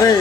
अरे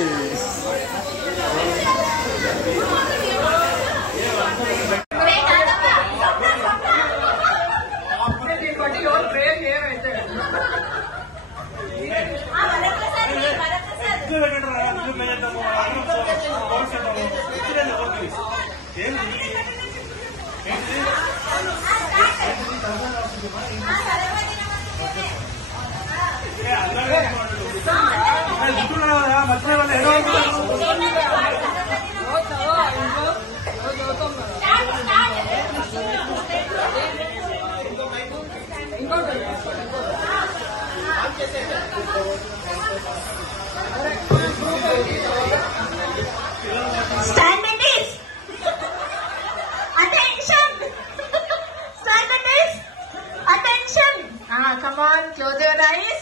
come on, close your eyes.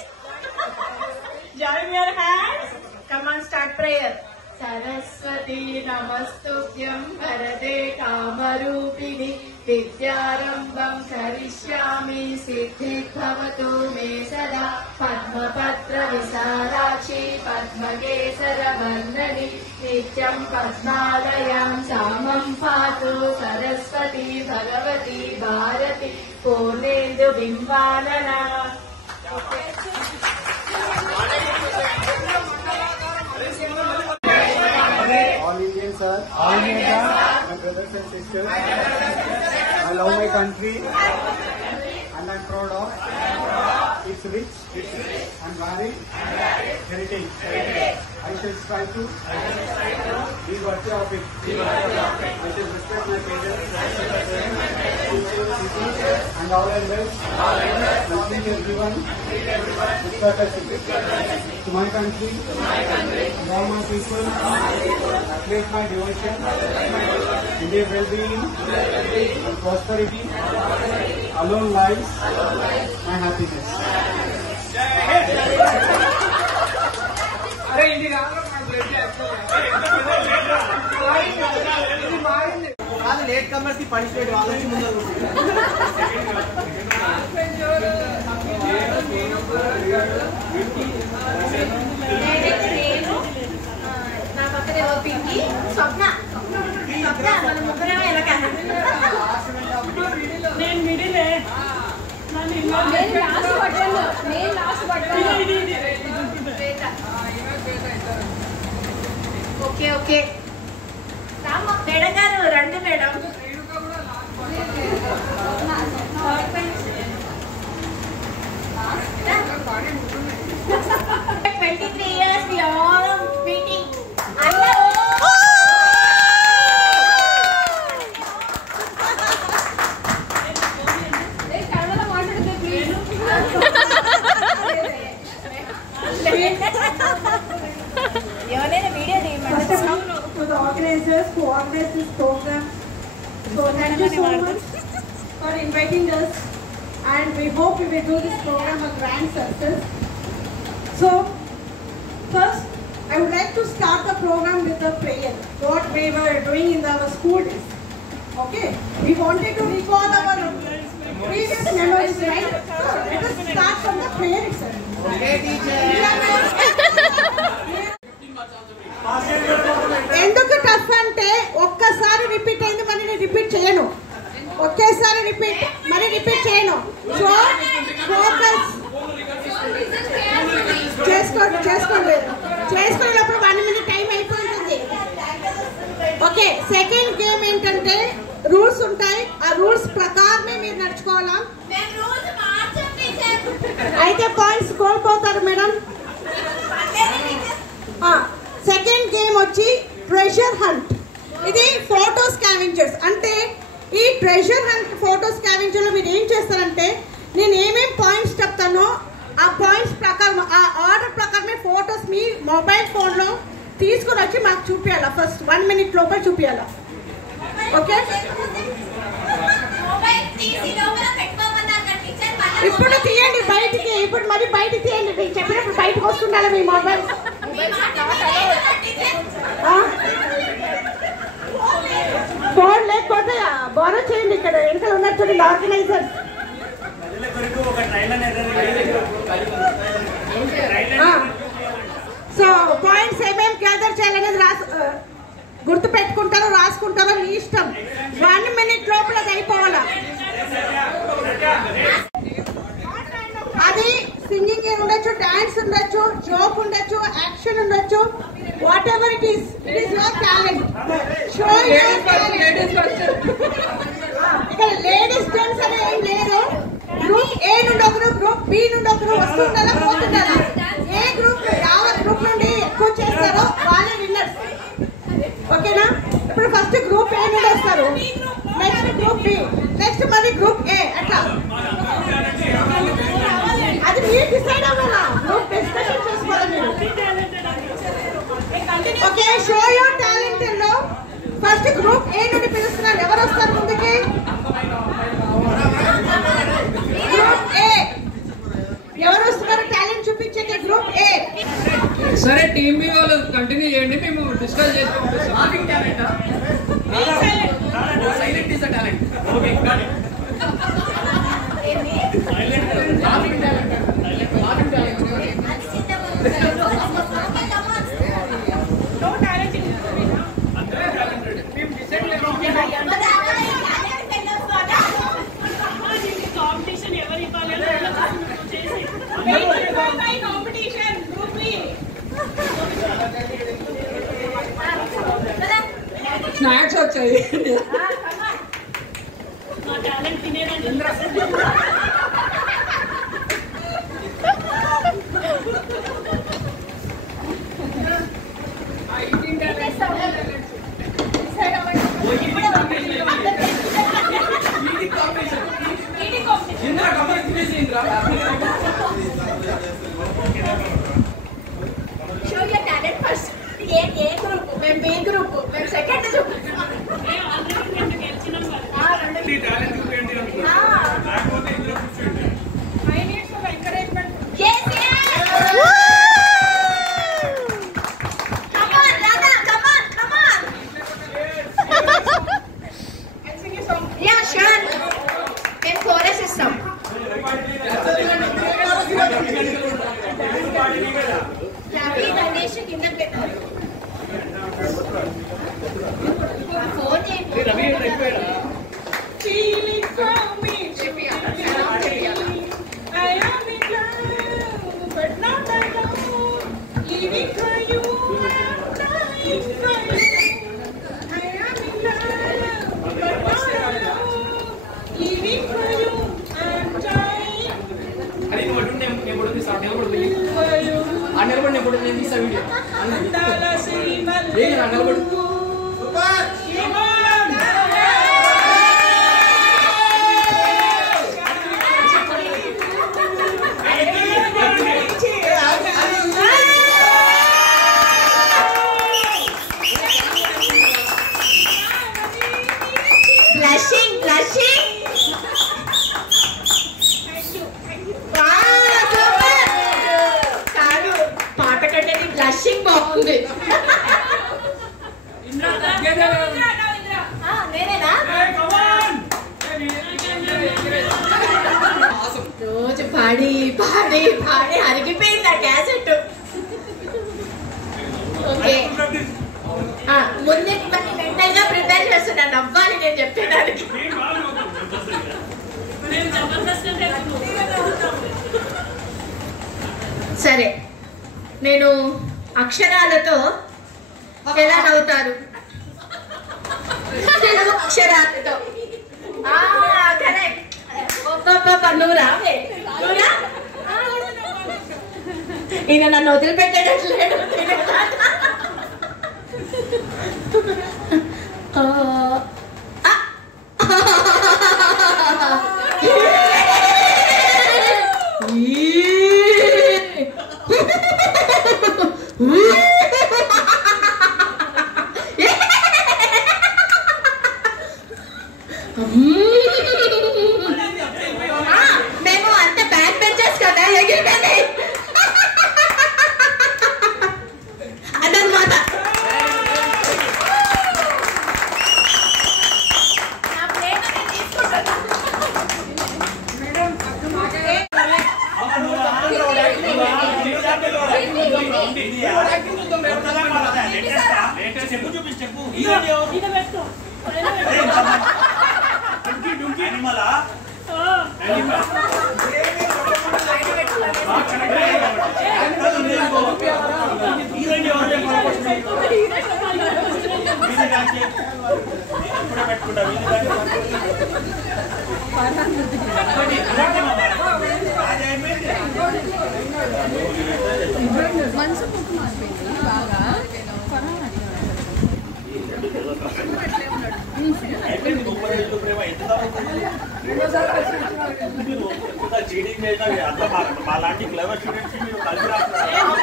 Join your hands. Come on, start prayer. Saraswati Namastutyam Varade Kamarupini Vidyarambam Karishyami Siddhi Bhavatu Me Sada Padmapatra Visarachi Padmakesara Vandani Nityam Padmalayam Samam Patu Saraswati Bhagavati Bharati Purnendu Bimbanana. all Indians are my brothers and sisters. I love my country and I'm proud of its rich and varied heritage. I shall strive to be worthy of it. I shall respect my parents, teachers and all elders, and treat everyone with courtesy. To my country and all my people, I place my devotion in their well-being and prosperity. Alone lies my happiness. Latecomer की punishment वालों की मुंदर నా పక్కనే ఓ పింకి స్వప్న స్వప్న మన ముగ్గురమే ఎలాగ నేను మిడిలే నేను last button okay okay madam గారు రండి madam 23 years we all meeting. To the organizers who organized this program, so thank you so much for inviting us, and we hope we will do this program a grand success. So first I would like to start the program with a prayer, what we were doing in our school days. Okay, we wanted to recall our previous memories, right? So let us start from the prayer itself. Okay, teacher. ఎందుకు tough అంటే ఒక్కసారి repeat అయింది మరి నేను repeat చేయను, ఒకేసారి repeat మరి repeat చేయను. సో ఫోకస్ చేసుకునేటప్పుడు 1 minute టైం అయిపోతుంది. ఓకే, సెకండ్ గేమ్ ఏంటంటే రూల్స్ ఉంటాయి, ఆ రూల్స్ ప్రకారమే మీరు నడుచుకోవాలా. అయితే పాయింట్స్ కోల్పోతారు మేడం. సెకండ్ గేమ్ వచ్చి ట్రెజర్ హంట్. ఇది ఫోటో స్కావెంజర్స్. అంటే ఈ ట్రెజర్ హంట్ ఫోటో స్కావెంజర్లో మీరు ఏం చేస్తారంటే నేను ఏమేమి పాయింట్స్ చెప్తానో ఆ పాయింట్స్ ప్రకారం ఆ ఆర్డర్ ప్రకారమే ఫోటోస్ మీ మొబైల్ ఫోన్లో తీసుకొని వచ్చి మాకు చూపించాలా. ఫస్ట్ 1 minute లోపల చూపించాలా. ఓకే, ఇప్పుడు తీయండి బయటికి, ఇప్పుడు మరి బయటికి తీయండి. నేను చెప్పినప్పుడు బయటకు వస్తుండాలి మీ మొబైల్. ఫోన్ లేకపోతే బోరో చేయండి. ఇక్కడ వెనకాల ఉన్నట్టు ఆర్గనైజర్స్. సో పాయింట్స్ ఏమేమి గ్యాదర్ చేయాలనేది గుర్తు పెట్టుకుంటారో రాసుకుంటారో మీ ఇష్టం. 1 minute లోపల అది అయిపోవాలా. అది సింగింగ్ ఉండొచ్చు, డాన్స్ ఉండొచ్చు, జోక్ ఉండొచ్చు, యాక్షన్ ఉండొచ్చు, what ever it is your talent. Show your talent. ఇక్కడ లేడీస్ జెంట్స్ అనే ఏం లేదు. గ్రూప్ ఏ నుండి ఒకరు, గ్రూప్ బి నుండి ఒకరు వస్తుంటారా పోతుంటారా. ఏ గ్రూప్ గ్రూప్ నుండి ఎక్కువ చేస్తారో వాళ్ళే విన్నర్స్. ఓకేనా? ఇప్పుడు ఫస్ట్ గ్రూప్ ఏ నుండి వస్తారు, నెక్స్ట్ గ్రూప్ బి, నెక్స్ట్ మరి గ్రూప్ ఏ, అట్లా అది మీరు డిసైడ్ అవ్వాలా. గ్రూప్ డిస్కషన్ చేసుకోవాలి మీరు. ఓకే, షో యువర్ టాలెంట్ లో ఫస్ట్ గ్రూప్ ఏ నుండి పిలుస్తున్నారు. ఎవరు వస్తారు ముందుకి? గ్రూప్ ఏ ఎవరు వస్తున్నారు టాలెంట్ చూపించేది? Group A. సరే, టీమ్ బి వాళ్ళు కంటిన్యూ చేయండి, మేము డిస్కస్ చేసి స్నాక్స్ వచ్చాయి. Show your talent first. A group? మేము బి గ్రూప్, మేము సెకండ్ గ్రూప్. రోజు పాడి పాడి పాడి అరిగిపోయింది ఆ క్యాసెట్. ఓకే, ముందే మెంటల్ గా ప్రిపేర్ చేస్తున్నాను, నవ్వాలి నేను చెప్పేదానికి. సరే, నేను అక్షరాలతో ఎలా నవ్వుతారు? తెలుగు అక్షరాలతో. కరెక్ట్. నువ్వు రావే, ఈయన నన్ను వదిలిపెట్టేటట్లేడు. మేము అంత బ్యాక్ బెంచర్స్ కదా, ఎగిరిపోయింది అదనమాట. తీసుకుంటాను. మనసు బాగా చీటింగ్ చేసినా అర్థం మాలాంటి క్లవర్ స్టూడెంట్స్ మీరు కలిసి రాస్తున్నారు.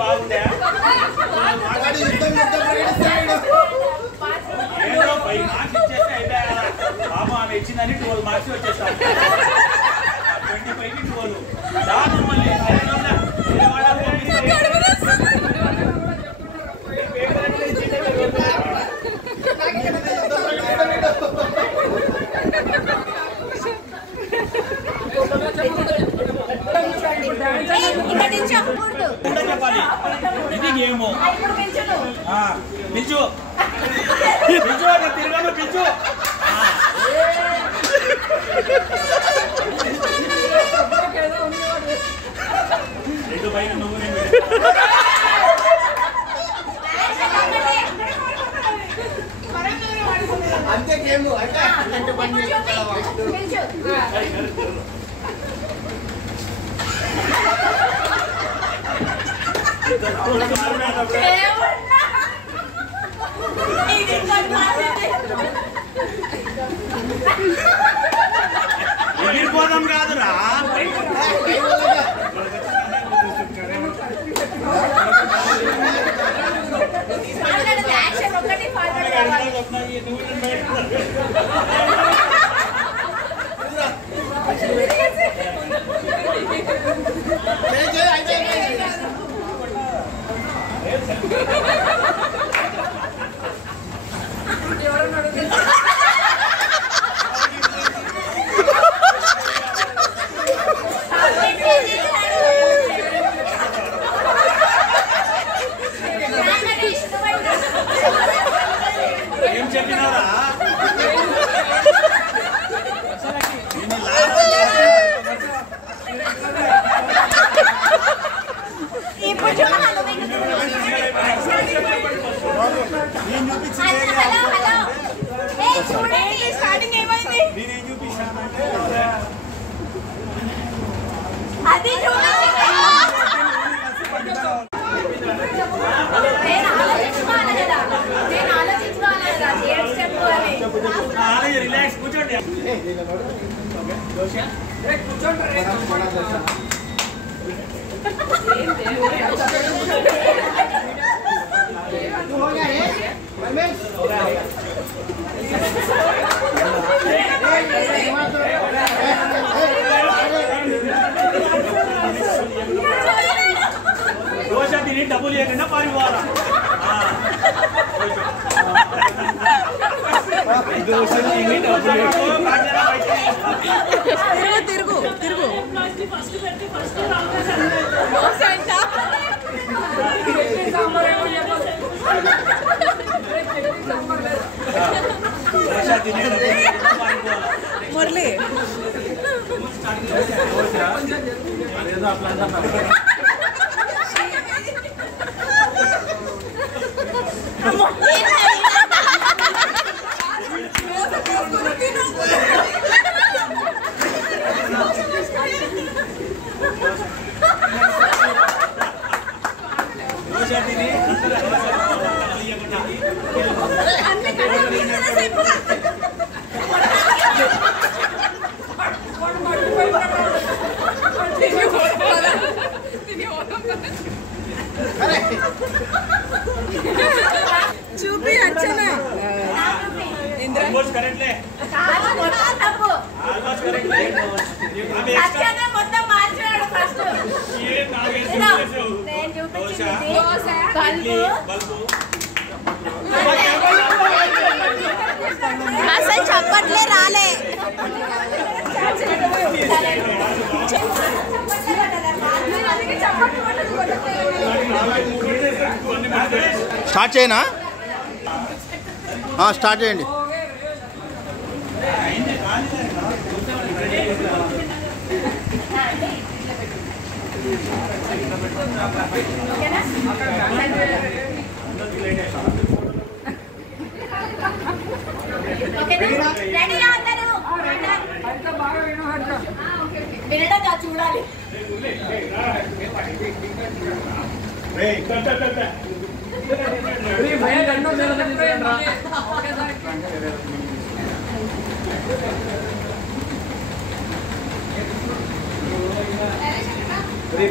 బాగుండే ఏదో 5 మార్క్స్ ఇచ్చేస్తే అయిపోయా బాబు ఆమె ఇచ్చిందని 12 మార్క్స్ వచ్చేస్తాం 25కి 12 దాని మళ్ళీ చెప్పాలి ఇది గేమ్ పిలుచు పిలుచు తిరగను పిలుచు రెండు పైన నువ్వు అంతే గేమ్ అయితే ఎగిరిపోదాం కాదురా ఏం చెప్పినారా స్టార్టింగ్ ఏమైంది అది రిలాక్స్ కూర్చోండి దోశ తిని డబ్బులు లేకుండా పారిపోవాలా తిరుగు తిరుగు మురళి చూపి అచ్చనా ఆల్మోస్ట్ కరెక్ట్లే మొత్తం నేను చూపించింది బల్బు అసలు చప్పట్లే రాలే. స్టార్ట్ చేయనా? స్టార్ట్ చేయండి. వినడంగా చూడాలి.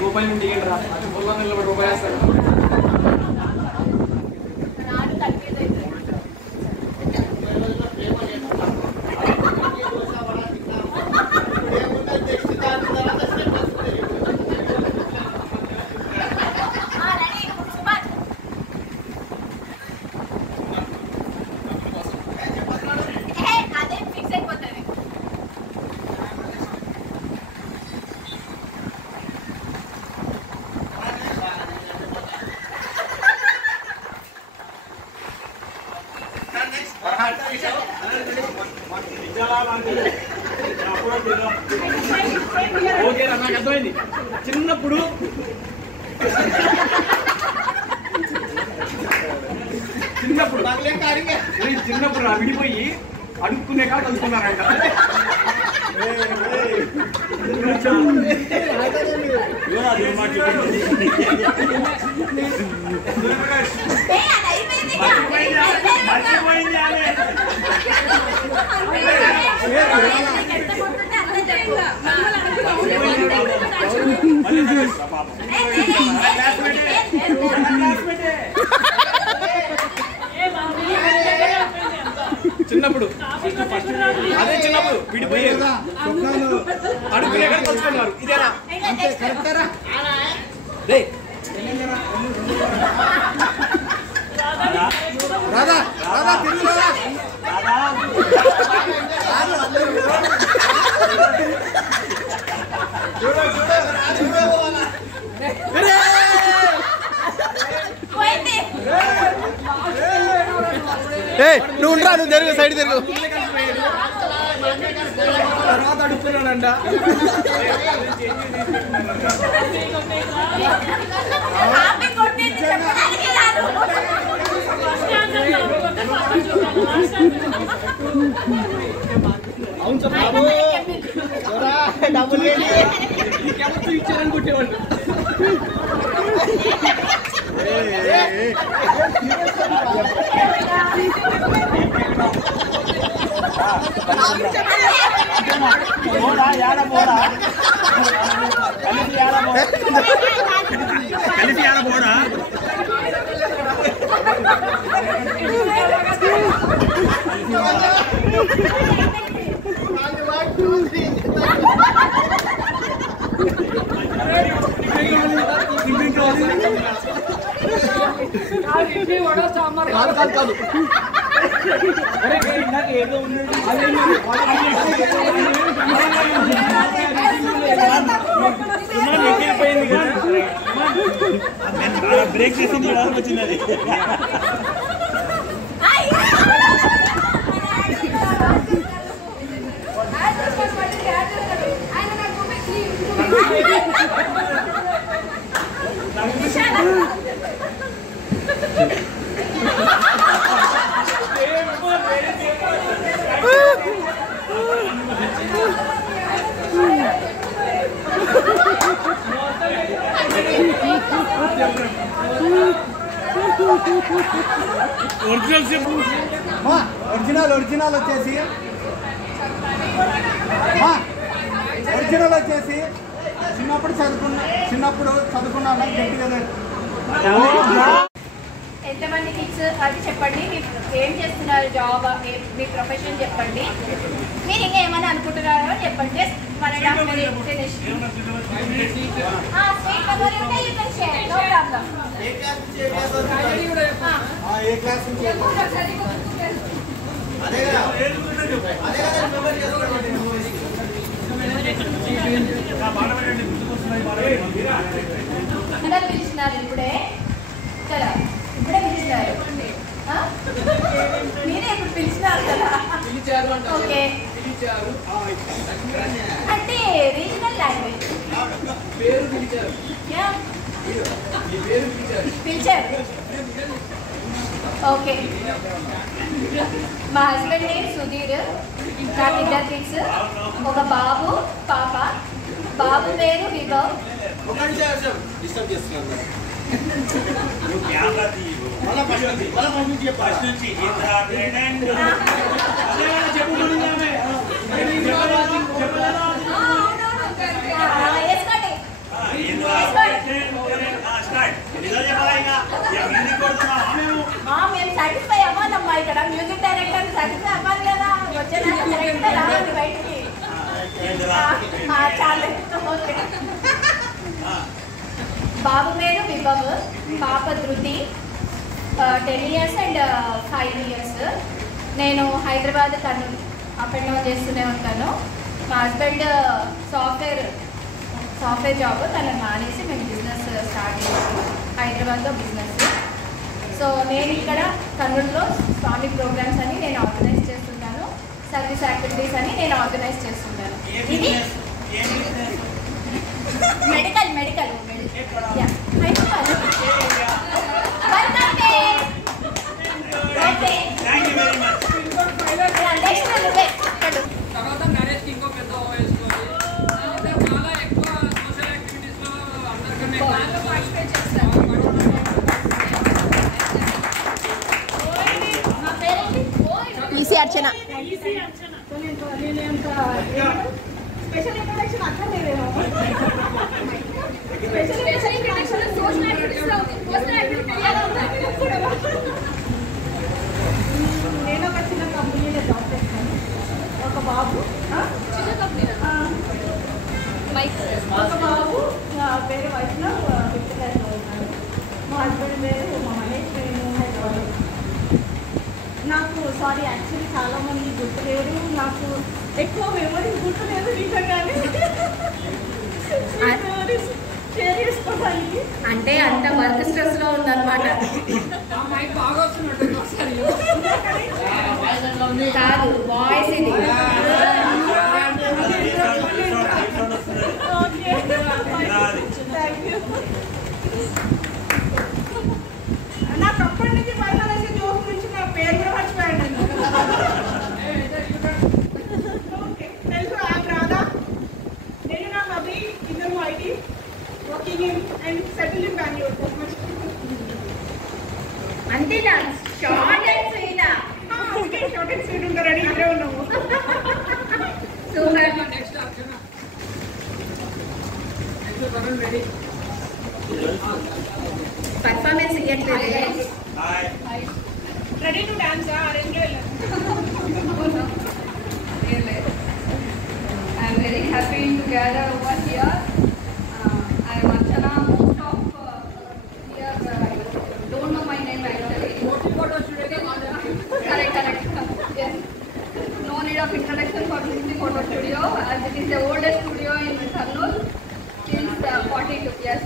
రూపాయి నుండి రా రూపాయి వేస్తారు. ఓకే నాకు అర్థమైంది. చిన్నప్పుడు చిన్నప్పుడు విడిపోయి అడుక్కునే కాడ కలుసుకున్నారంట. చిన్నప్పుడు అదే చిన్నప్పుడు విడిపోయారు అడుగునే కాడ కలుసుకున్నారు. ఇదేనా రాదా రాదా తిరిగి రాదా నువ్వు ఉండరా, నువ్వు తిరుగు, సైడ్ తిరుగు. తర్వాత అడుగుతున్నానంట. అవును సార్ బాబు డబ్బులు నీకెవరు ఇచ్చారని కొట్టేవాళ్ళు. కలిసి ఆడబోడా కాదు. ఇందాక ఏదో ఉన్నది బ్రేక్ చేసింది వచ్చినది. ఒరిజినల్ వచ్చేసి చిన్నప్పుడు చదువుకున్నాను గట్టిగా. ఎంతమంది కిడ్స్ అది చెప్పండి. మీరు ఏం చేస్తున్నారు, జాబ్, మీ ప్రొఫెషన్ చెప్పండి. మీరు ఇంకా ఏమైనా అనుకుంటున్నారో చెప్పండి. Just 1.5 minutes finish. Sweet memory ఉంటే you can share, no problem. A class నుంచి ఏ క్లాస్ వరకు? ఏ క్లాస్ నుంచి ఏ క్లాస్? అదే కదా మెమరీ చేసుకోండి. అందరూ పిలిచినారు ఇప్పుడే. చలో ఇప్పుడే పిలిచినారు. మీరే ఇప్పుడు పిలిచినారు కదా. ఓకే అంటే రీజనల్ లాంగ్వేజ్ పిలిచారు. ఓకే మా హస్బెండ్ నేమ్ సుధీర్. నాకు 2 kids, ఒక బాబు పాప. బాబు పేరు విభవ్. డిస్టర్బ్ చేస్తున్నాను. మేము సాటిస్ఫై అవ్వాలమ్మా. ఇక్కడ మ్యూజిక్ డైరెక్టర్ సాటిస్ఫై అవ్వాలి కదా. వచ్చేదా రావాలి బయటికి. చాలు. బాబు పేరు విభవ్, పాప ధృతి, 10 years and 5 years. నేను Hyderabad Kurnool up and down చేస్తూనే ఉంటాను. మా హస్బెండ్ సాఫ్ట్వేర్ జాబ్, తను మానేసి మేము బిజినెస్ స్టార్ట్ చేసాము హైదరాబాద్లో బిజినెస్. సో నేను ఇక్కడ కర్నూలులో స్వామి ప్రోగ్రామ్స్ అని నేను ఆర్గనైజ్ చేస్తుంటాను. సర్వీస్ యాక్టివిటీస్ అని నేను ఆర్గనైజ్ చేస్తుంటాను. ఇది మెడికల్ హైదరాబాద్. తర్వాత మ్యారేజ్ కి ఇంకో పెద్ద వేసుకోవాలి. చాలా ఎక్కువ సోషల్ యాక్టివిటీస్ లో అందరికన్నా పార్టిసిపేట్ చేస్తాను. ఈసీ అర్చన. స్పెషల్ ఇంట్రడక్షన్ అక్కర్లేదేమో. నేను ఒక చిన్న కంపెనీలో జాబ్ చేస్తాను. ఒక బాబు చిన్న కంపెనీ, ఒక బాబు పేరు వైష్ణవ్, 5th class లో ఉన్నాడు. మా హస్బెండ్ పేరు మా మహేష్. నేను హైదరాబాద్. నాకు సారీ యాక్చువల్లీ చాలా మంది గుర్తులేరు. నాకు ఎక్కువ మెమరీస్ గుర్తులేదు నిజంగానే. మెమరీస్ షేర్ చేసుకోవడానికి అంటే అంత వర్క్ స్ట్రెస్ లో ఉందన్నమాట. బాగా వస్తున్నట్టు ఒకసారి కాదు వాయిస్ ఇది. నాకు అప్పటి నుంచి పైన వేసే జోక్ నుంచి నా పేరు కూడా మర్చిపోయాను. తెలుసు రాధా. నేను నా హబీ ఇద్దరు IT working in and settle in Bengaluru. అంతేనా? Short and sweet. Short and sweet ఉంటారని ఇక్కడే ఉన్నాము. Super. Next Archana ready performance ఇవ్వట్లేదు. Ready to dance arrange I'm very happy to gather over here. I am Archana. Most of here don't know my name actually. Correct. Yes. No need of introduction for Murthy Photo Studio, as it is the oldest studio in Kurnool since 42 years.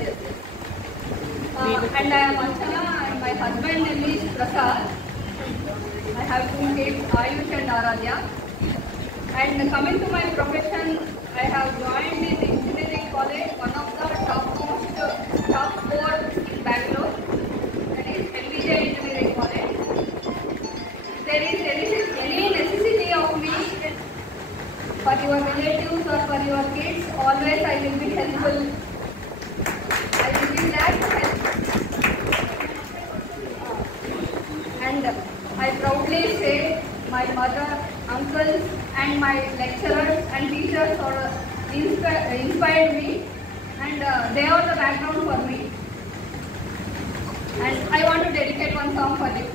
And I am Archana, and my husband name is Prasad. I have 2 kids, Ayush and Aradhya. And coming to my profession, I have joined in engineering college, one of the top 4 in Bangalore, that is MBJ Engineering College. There is any necessity of me for your relatives or for your kids, always I will be helpful. I will be glad to help. And I proudly say my mother, uncles and my lecturers and teachers are inspired me, and they are the background for me. And I want to dedicate one song for you.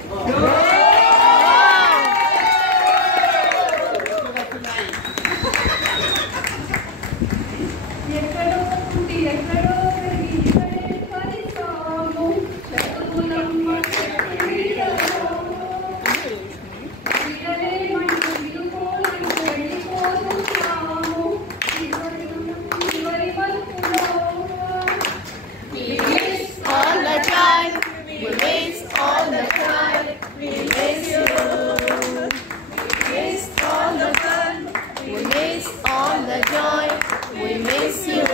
all the joy. We miss you.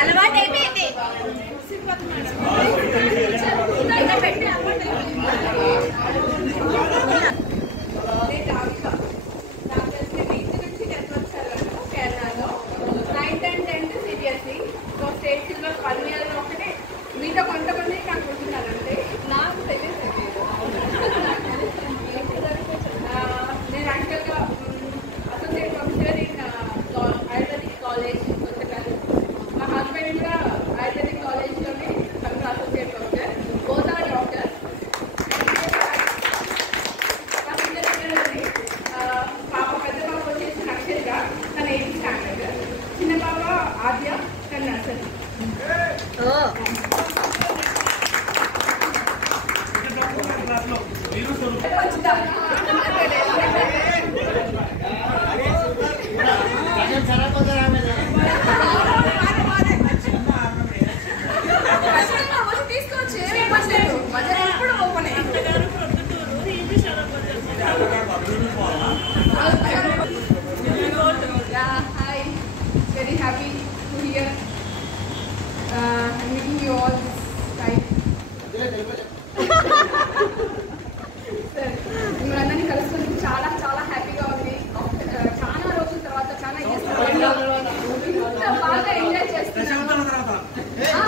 అలవాటు అయిపోయింది. కేరళలో 9th and 10th CBSE state syllabus 1 year ఒకటే. మీతో కొంతమంది నాకు ఉంటున్నారంటే నాకు తెలియదు. నేను యాక్చువల్గా associate professor in Ayurvedic college Kothapalli. మా హస్బెండ్ కూడా ఆయుర్వేదిక్ కాలేజ్లోనే తను associate professor. Both are doctors. మా చిన్న పాప పెద్ద పాప వచ్చేసి నక్షత్ర, తన 8th standard. చిన్న పాప ఆద్య, తన నర్సరీ. తీసుకోవచ్చు, ఏమీ పర్లేదు. బజార్ ఎప్పుడు open. Hi, very happy to hear. I'm meeting you all this time. మిమ్మల్ని అందరినీ కలుసుకుంటూ చాలా చాలా హ్యాపీగా ఉంది. చాలా రోజుల తర్వాత, చాలా ఇయర్స్ బాగా ఎంజాయ్ చేస్తున్నాను.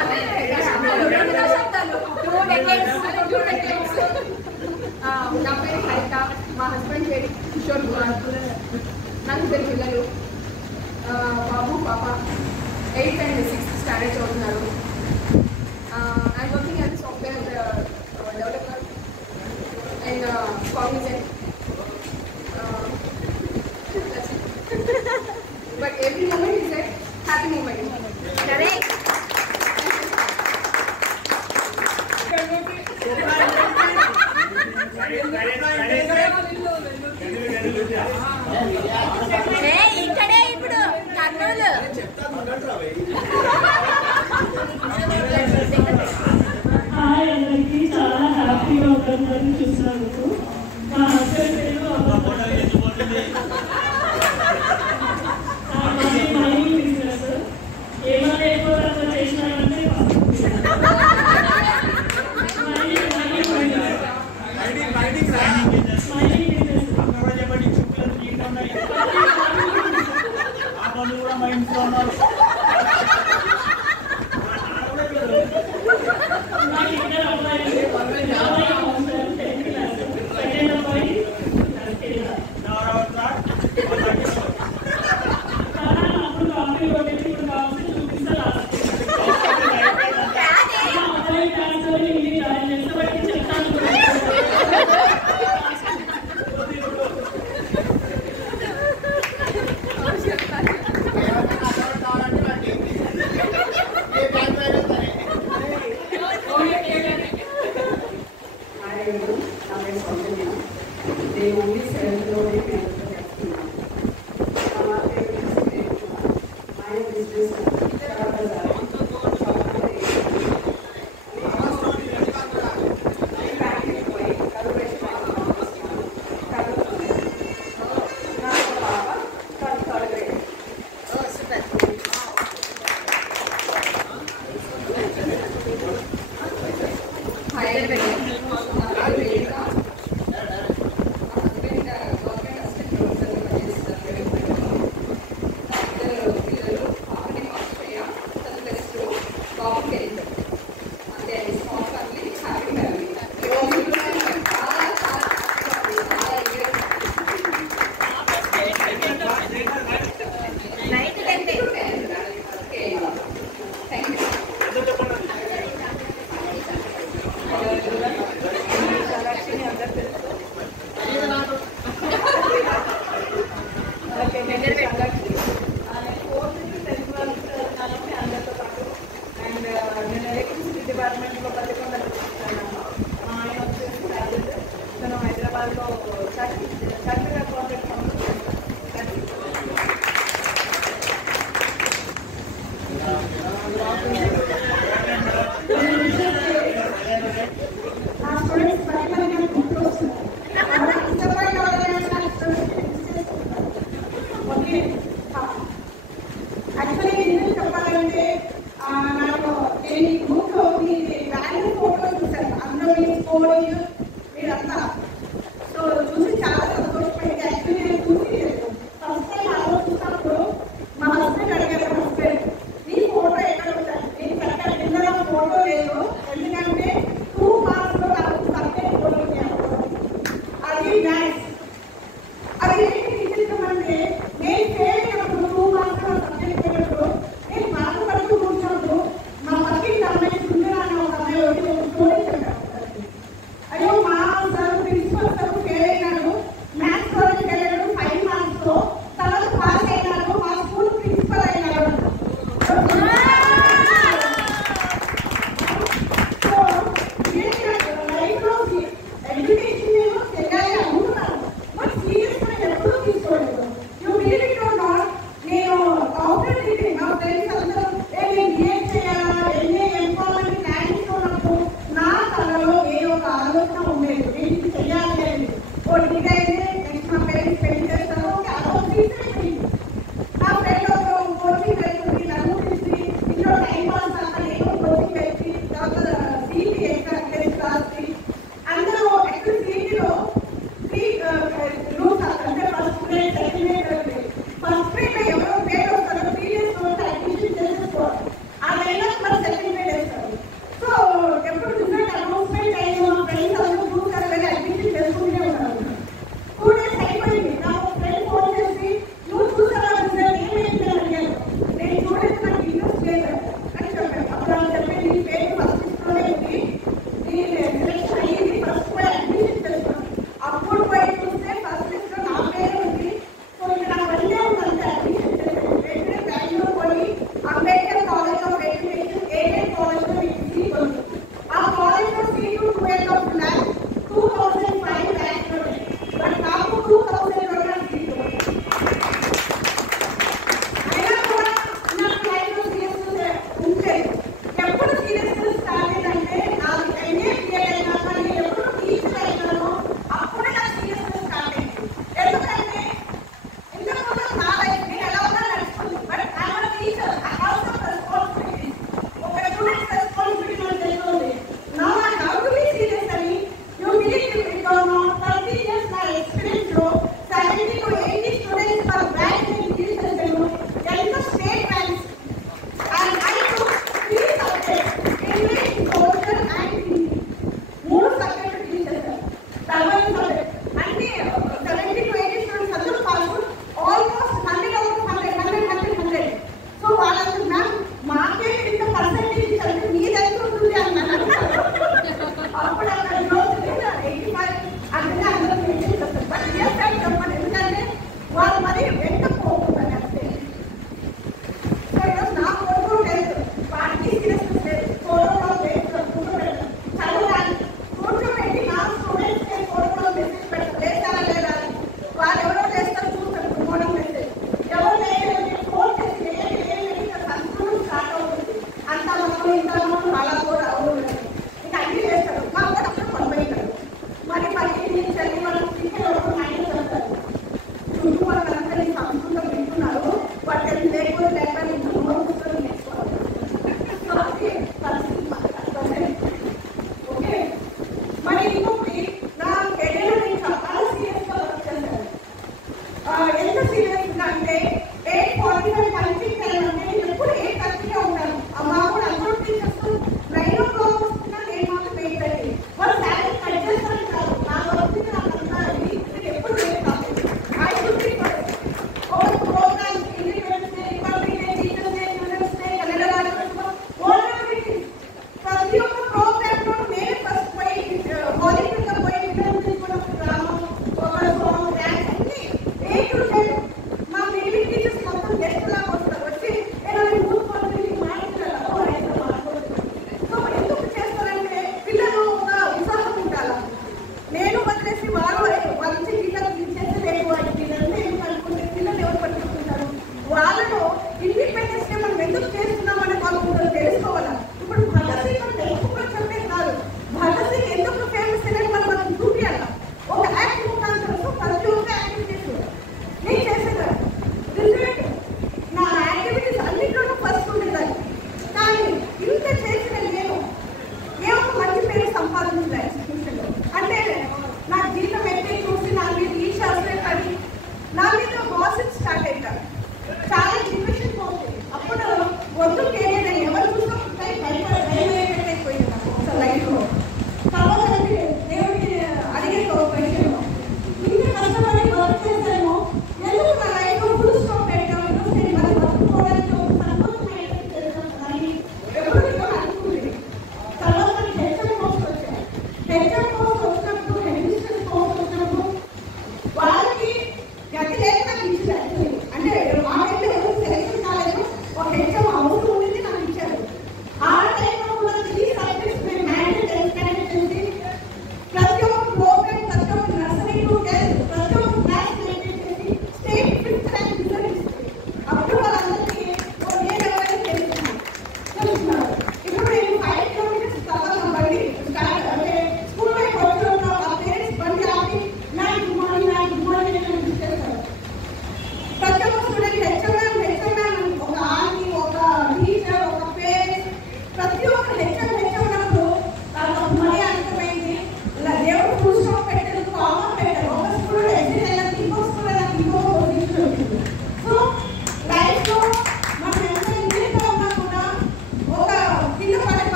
అదే దశాబ్దాలు, 2 decades. నా పేరు హరిత, మా హస్బెండ్ పేరు కిషోర్ కుమార్. నాకు 2 పిల్లలు, బాబు పాప. 8th and 6th standard చదువుతున్నారు. I'm working as a software developer and cognizant. That's it. But every moment is a happy moment. Correct. ఇక్కడే ఇప్పుడు కర్నూలు. హాయ్ అందరికీ, చాలా హ్యాపీగా ఉంటుందని చూసినందుకు. మా హస్బెండ్ పేరు మైనింగ్ బిజినెస్. ఏమైనా ఎక్కువ చేసినారంటే మా ఇంట్లో ఉన్నారు. నాకు ఇద్దరు అబ్బాయిలు. అబ్బాయి హోమ్ 10th క్లాస్, సెకండ్ అబ్బాయి అప్పుడు కాఫీ కొట్టేసి ఇప్పుడు కావాల్సి చూపిస్తే లాస్ట్ అబ్బాయి ట్రాన్స్ఫర్ ఇది జాయిన్ చేస్తే బట్టి చెప్తాను. హైదరాబాద్ చక్కగా కాంటాక్ట్ యాక్చువల్లీ ఎందుకు చెప్పాలంటే నాకు నేను ఈ బుక్ వాల్యూ ఫోటో చూసాను, అందులో మీ స్కోరింగ్ మీరంతా సో చూసి చాలా సంతోషపడింది. యాక్చువల్లీ నేను చూసి ఫస్ట్ టైం ఆ రోజు చూసినప్పుడు మా హస్బెండ్ అడిగారు, హస్బెండ్ నీ ఫోటో ఎక్కడ ఉంటాను, నేను కరెక్ట్గా కింద ఫోటో లేదు, ఎందుకంటే 2 మార్క్స్లో నాకు సబ్జెక్ట్ ఫోటో అది మ్యాథ్స్. అది ఏంటి నిజంటే నేను ఫెయిల్ అయినప్పుడు 2 మార్క్స్ సబ్జెక్ట్ పెట్టినప్పుడు నేను మార్కు పడుతూ కూర్చున్నప్పుడు మా పక్కింటి అమ్మాయి సుందరాన్ని ఒక అమ్మాయి వచ్చి స్టోరీ చెప్పారు. అయ్యో మా సార్ ప్రిన్సిపల్ సార్ ఫెయిల్ అయినాడు, మ్యాథ్స్ సార్ ఫెయిల్ అయ్యాడు 5 మార్క్స్తో, తర్వాత పాస్ అయినాడు, మా స్కూల్ ప్రిన్సిపల్ అయినాడు. సో లైఫ్లో ఎడ్యుకేషన్ నేను చెయ్యాలి అనుకున్నాను,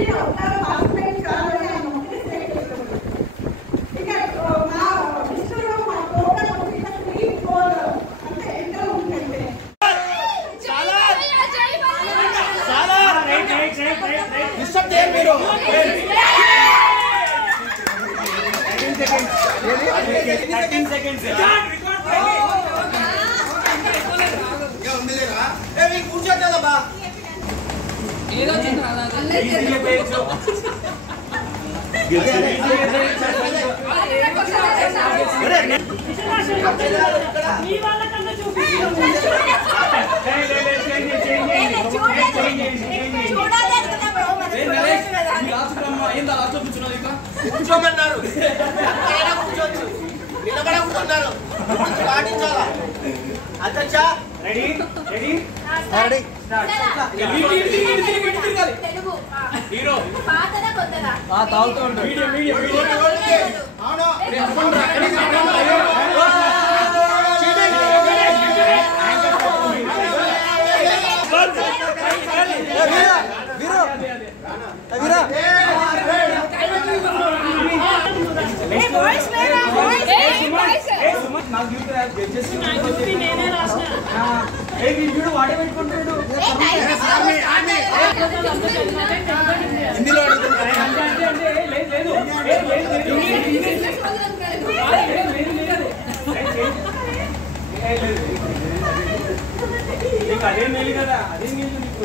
మీరు అందరూ పార్టిసిపేట్ కావాలని ఆయన ఒకటే స్టేట్ చేస్తున్నాడు. ఇక మా డిస్ట్రిక్ట్లో మా ప్రోగ్రామ్ ఇంకా 3-4 అంటే ఎంతో ఉంటుంది. డిస్టర్బ్ చేయండి మీరు. 13 seconds. కూర్చోటా ఏదో వచ్చింది రాదా మీ వాళ్ళకన్నా చూపించాలి. కూర్చోమన్నారు. కూర్చోవచ్చు, నిలబడకుంటున్నారు. పాటించాలా అధ్యక్ష? రెడీ తెలుగు హీరో పాతదా కొత్తదా తాగుతూ ఉంటారు. నేనే రాసిన వాడే పెట్టుకుంటాడు హిందీలో అదేం లేదు కదా, అదేం లేదు నీకు.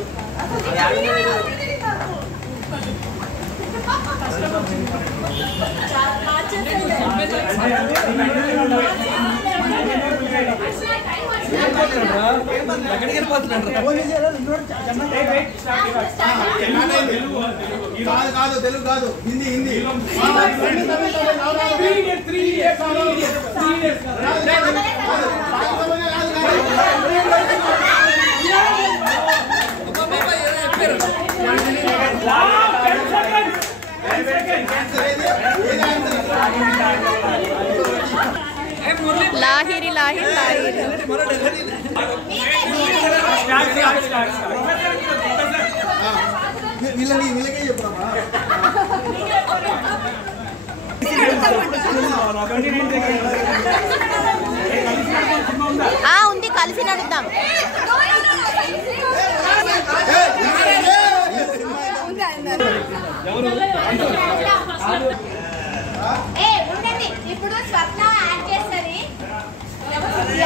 ఎక్కడికి వెళ్ళిపోతున్నాడు? కాదు తెలుగు కాదు, హిందీ హిందీ. లాహిరి లాహిరి లాహిరి వీళ్ళకే చెప్పురా. ఉంది కలిసి నడుద్దాం ఇప్పుడు స్వప్న యాడ్ చేస్తుంది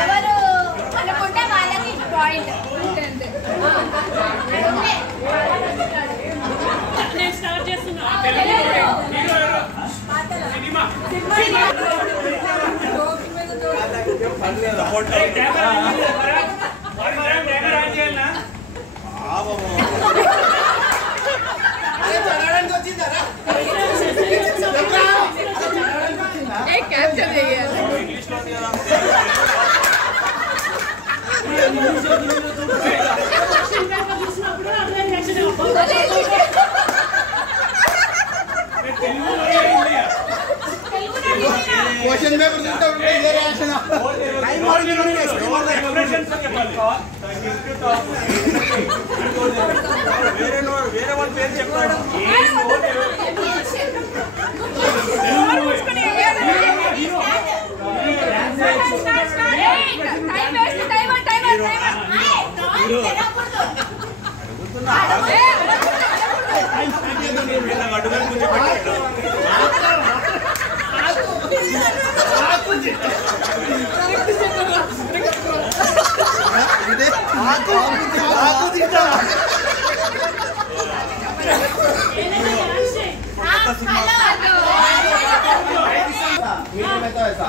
ఎవరు అనుకుంటే వాళ్ళకి పాయింట్ నేను స్టార్ట్ చేస్తున్నా. క్యాప్చర్ చేయాలి చూసినప్పుడు అర్థం చేసిన క్వశ్చన్ పేపర్ చూస్తే ఉంటే ఇదే రియాక్షన్. వేరే వాళ్ళ పేరు చెప్తాడు. అడుగులు కూర్చోబెట్టాడు.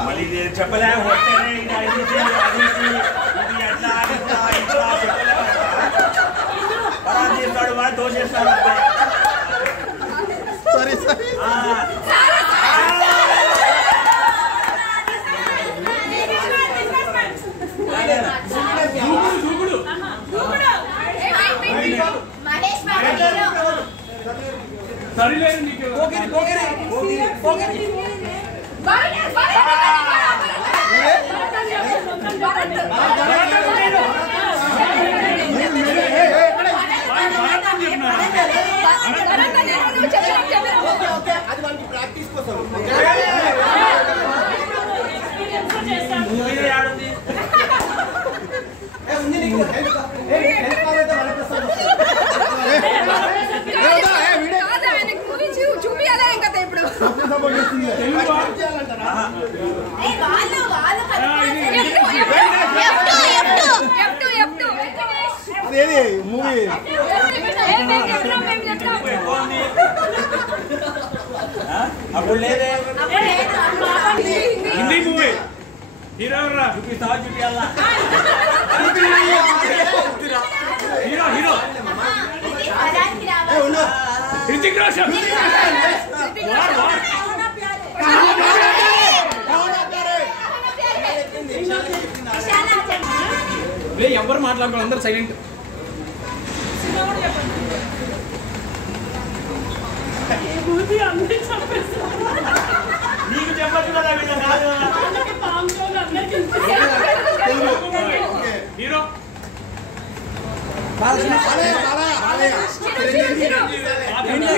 మళ్ళీ చెప్పలే వస్తేనే ఇది అది ఇది ఎట్లా ఇట్లా ఇట్లా చెప్పలే బాగా చేస్తాడు బాగా దోషేస్తాడు. Sorry sorry. సరిలేదు నీకు పోగిరి పోగిరి పోగిరి. తీసుకొస్తాను. ఉంది నీకు హెల్ప్ కావాలంటే వరప్రసాద్ చూపియాలా ఇంకా ఇప్పుడు మూవీ అప్పుడు లేదే హిందీ మూవీ హీరో ఎవరా చూపిస్తావా చూపియాలా hero hero Hrithik Roshan war war ఎవరు మాట్లాడుకోవాలి అందరూ సైలెంట్ నీకు చెప్పచ్చు కదా వీళ్ళ కాదు హీరో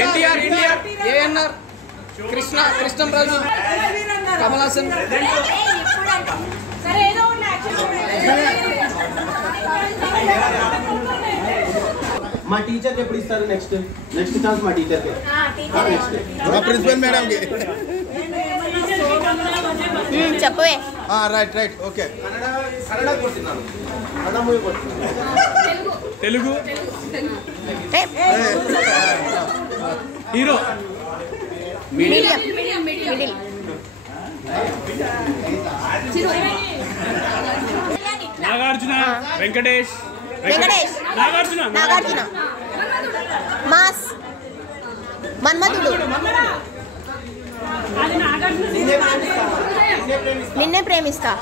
ఎన్టీఆర్ ఏఎన్ఆర్ కృష్ణంరాజు కమల్ హాసన్ మా టీచర్కి ఎప్పుడు ఇస్తారు నెక్స్ట్ ఛాన్స్ మా టీచర్కి ప్రిన్సిపల్ మేడం చెప్పవే రైట్ ఓకే కన్నడ కొడుతున్నాను కన్నడ మూవీ కొడుతున్నాను Telugu hero middle Nagarjuna Venkatesh Nagarjuna mass Manmadhudu Ninne Premistha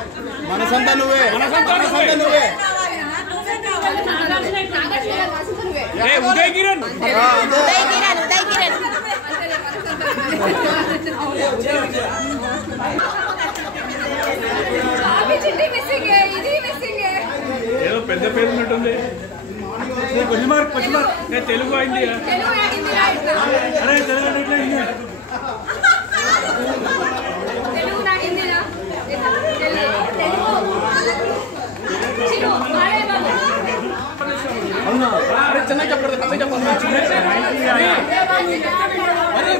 మనసంతా నువ్వే ఉదయ్ కిరణ్ ఏదో పెద్ద పేరు ఉన్నట్టుంది తెలుగు అయింది అరే చిన్న చెప్పండి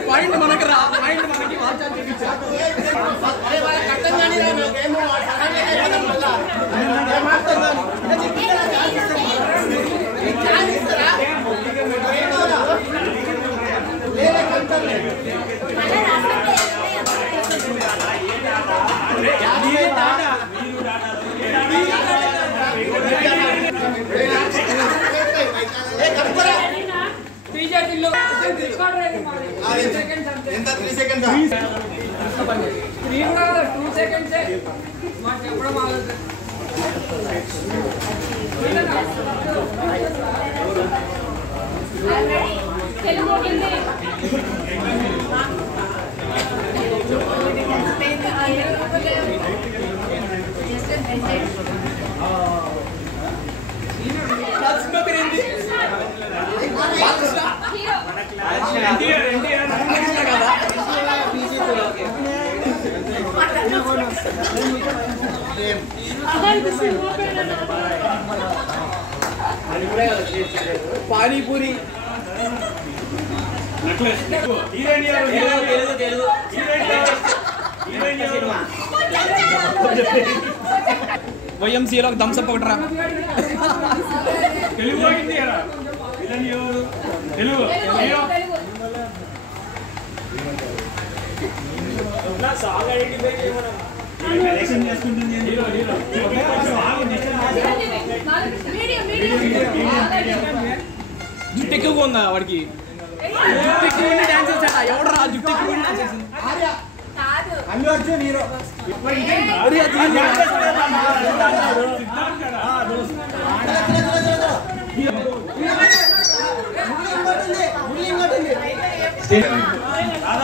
పాయింట్ మనకి రా పాయింట్ మనకి ఎంత 3 సెకండ్స్ 2 సెకండ్స్ మాకు చెప్పడం ఆలోచన తెలుగు హిందీ పానీపూరి వైఎంసీలో థమ్స్అప్ ఒకటి రా తెలుగు తెలుగు జుట్టు ఎక్కువగా ఉందా వాడికి జుట్టు ఎక్కువ ఉండి డాన్స్ చేశాడు ఎవడు రా జుట్టు ఎక్కువ ఉండి డాన్స్ చేసింది అల్లు అర్జున్ హీరో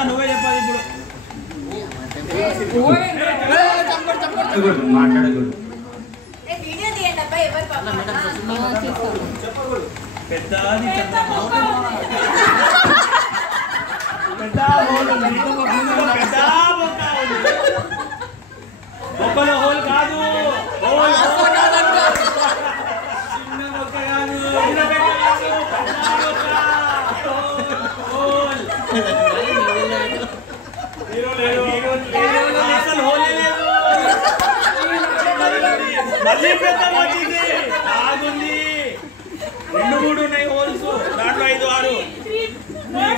నువ్వే చెప్పాలి ఇప్పుడు మాట్లాడకూడదు పెద్ద ఒక్కలో హోల్ కాదు అసలు హోలే లేదు. మళ్ళీ పెద్ద వచ్చింది బాగుంది. 2-3 ఉన్నాయి హోల్స్, దాంట్లో 5-6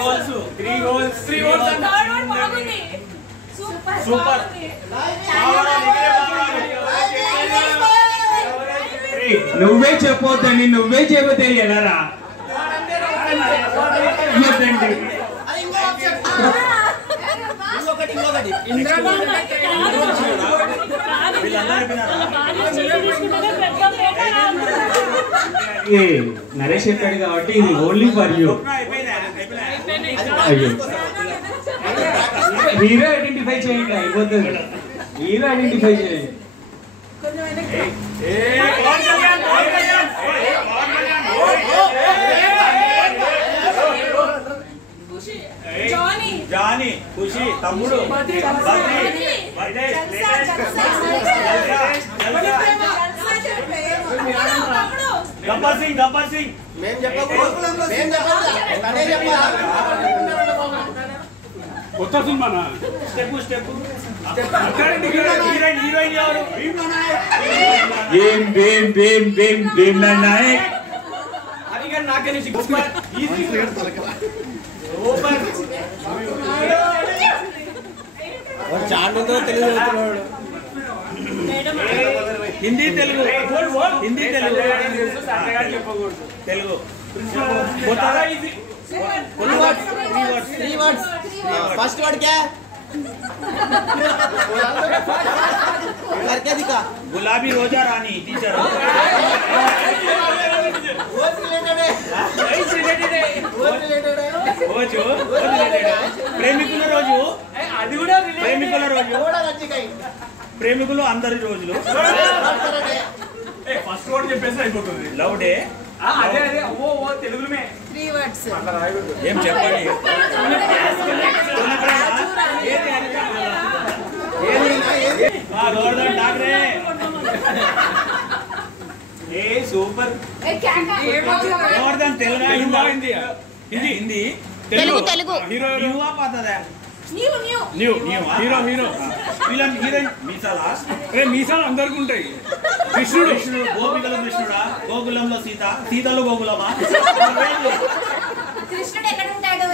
హోల్స్, 3 హోల్స్ సూపర్. నువ్వే చెప్పొద్దని నువ్వే చెబితే ఎలారా? నరేష్ చెప్పాడు కాబట్టి ఇది ఓన్లీ ఫర్ యూ. అయ్యో హీరో ఐడెంటిఫై చేయండి, అయిపోతుంది. హీరో ఐడెంటిఫై చేయండి. జానీ, ఖుషి, తమ్ముడు, గబ్బర్ సింగ్. కొత్త సినిమానా? స్టెప్ హీరోయిన్ ఎవరు? భీమ్ నాయక్. అది కానీ నాకే చాండుతో తెలుగు చదువుతున్నాడు. హిందీ తెలుగు తెలుగు కొత్తగా ఇది 3 words. फर्स्ट वर्ड क्या है? करके दिखा. गुलाबी रोजा रानी टीचर. ప్రేమికుల రోజు, అది కూడా ప్రేమికులు అందరి రోజులు. ఫస్ట్ వర్డ్ చెప్పేసి అయిపోతుంది. Love day. అదే తెలుగులోనే 3 words. ఏం చెప్పండి? గోవర్ధన్ ఠాకరే. సూపర్. గోవర్ధన్ తెలుగు హిందీ తెలుగు న్యూవా పాతదా? న్యూ హీరో హీరోయిన్ మీసాలా? మీసాలు అందరికి ఉంటాయి. కృష్ణుడు గోపికల కృష్ణుడా? గోకులంలో సీతలో గోకులమా? కృష్ణుడు ఎక్కడ ఉంటాడు?